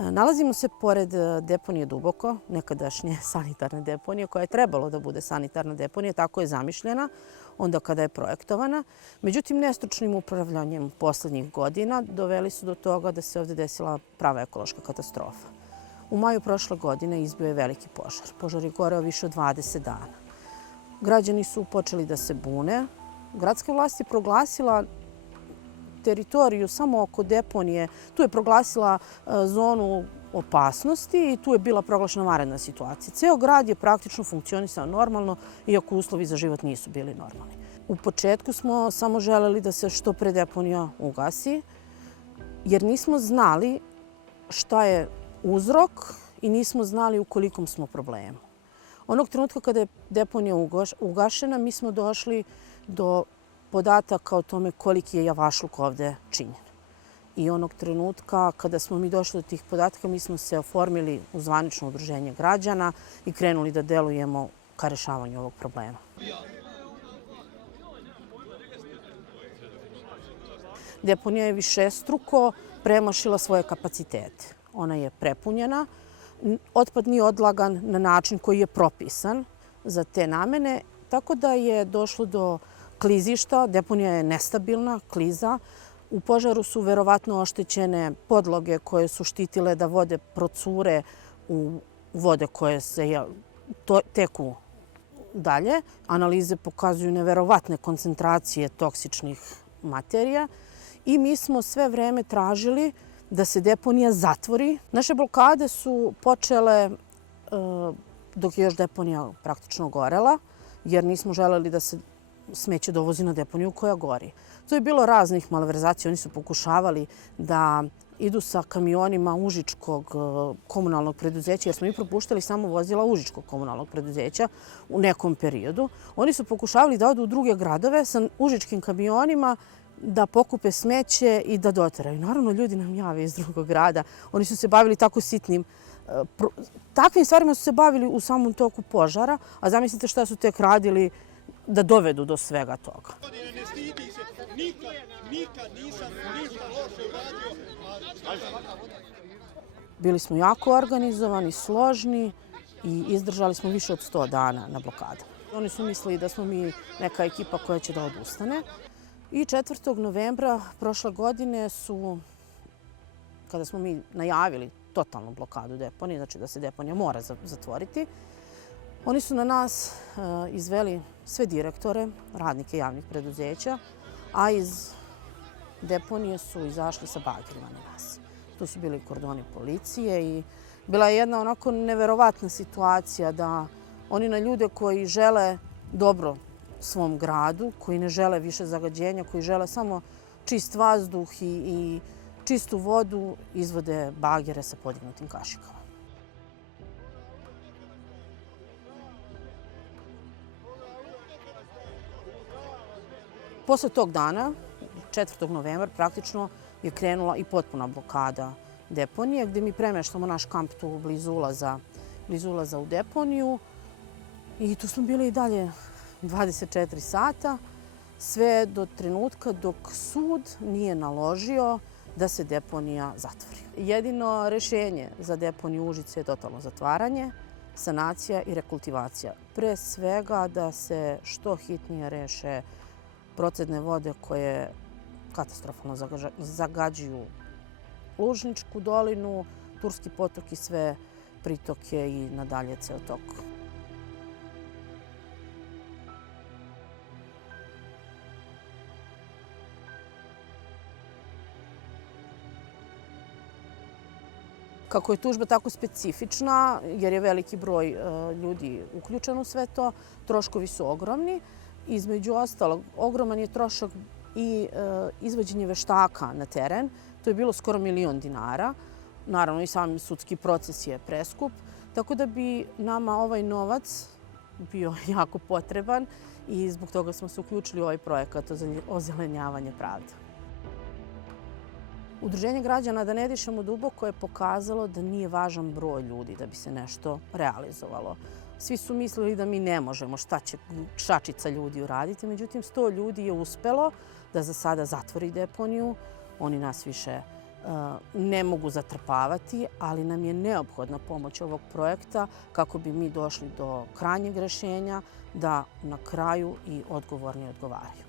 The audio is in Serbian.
Nalazimo se pored deponije Duboko, nekadašnje sanitarne deponije, koja je trebalo da bude sanitarna deponija, tako je zamišljena onda kada je projektovana. Međutim, nestručnim upravljanjem poslednjih godina doveli su do toga da se ovde desila prava ekološka katastrofa. U maju prošle godine izbio je veliki požar. Požar je goreo više od 20 dana. Građani su počeli da se bune. Gradska vlast je proglasila teritoriju samo oko deponije. Tu je proglasila zonu opasnosti i tu je bila proglašena vanredna situacija. Ceo grad je praktično funkcionisao normalno, iako uslovi za život nisu bili normalni. U početku smo samo želeli da se što pre deponija ugasi, jer nismo znali šta je uzrok i nismo znali u kolikom smo problemu. Onog trenutka kada je deponija ugašena, mi smo došli do podataka o tome koliki je javašluk ovde činjen. I onog trenutka kada smo mi došli do tih podataka, mi smo se oformili u zvanično udruženje građana i krenuli da delujemo ka rešavanju ovog problema. Deponija je višestruko premašila svoje kapacitete. Ona je prepunjena, otpad nije odlagan na način koji je propisan za te namene, tako da je došlo do klizišta, deponija je nestabilna, kliza. U požaru su verovatno oštećene podloge koje su štitile da vode procure u vode koje se teku dalje. Analize pokazuju neverovatne koncentracije toksičnih materija i mi smo sve vreme tražili da se deponija zatvori. Naše blokade su počele dok je još deponija praktično gorela, jer nismo želeli da se smeće dovozi na deponiju koja gori. To je bilo raznih malverzacija. Oni su pokušavali da idu sa kamionima Užičkog komunalnog preduzeća, jer smo mi propuštali samo vozila Užičkog komunalnog preduzeća u nekom periodu. Oni su pokušavali da odu u druge gradove sa užičkim kamionima da pokupe smeće i da doteraju. Naravno, ljudi nam jave iz drugog grada. Oni su se bavili tako sitnim. Takvim stvarima su se bavili u samom toku požara, a zamislite šta su tek radili da dovedu do svega toga. Ne stidi se, nikad nisam ništa loše uradio. Bili smo jako organizovani, složni i izdržali smo više od 100 dana na blokadama. Oni su mislili da smo mi neka ekipa koja će da odustane. I 4. novembra prošle godine kada smo mi najavili totalnu blokadu deponije, znači da se deponija mora zatvoriti, oni su na nas izveli sve direktore, radnike javnih preduzeća, a iz deponije su izašli sa bagerima na nas. Tu su bili kordoni policije i bila je jedna onako neverovatna situacija da oni na ljude koji žele dobro svom gradu, koji ne žele više zagađenja, koji žele samo čist vazduh i čistu vodu, izvode bagere sa podignutim kašikama. Posle tog dana, 4. novembra, praktično je krenula i potpuna blokada deponije, gde mi premeštamo naš kamp tu blizu ulaza u deponiju. I tu smo bili i dalje 24 sata, sve do trenutka dok sud nije naložio da se deponija zatvori. Jedino rešenje za deponiju Užice je totalno zatvaranje, sanacija i rekultivacija. Pre svega da se što hitnije reše procedne vode koje katastrofalno zagađuju Lužničku dolinu, Turski potok i sve pritoke i nadalje ceo tok. Kako je tužba tako specifična, jer je veliki broj ljudi uključen u sve to, troškovi su ogromni. Između ostalog, ogroman je trošak i izvođenje veštaka na teren. To je bilo skoro 1 milion dinara. Naravno, i sam sudski proces je preskup. Tako da bi nama ovaj novac bio jako potreban i zbog toga smo se uključili u ovaj projekat ozelenjavanje pravde. Udruženje građana Da ne dišemo duboko je pokazalo da nije važan broj ljudi da bi se nešto realizovalo. Svi su mislili da mi ne možemo, šta će šačica ljudi uraditi. Međutim, 100 ljudi je uspelo da za sada zatvori deponiju. Oni nas više ne mogu zatrpavati, ali nam je neophodna pomoć ovog projekta kako bi mi došli do krajnjeg rešenja da na kraju i odgovorni odgovaraju.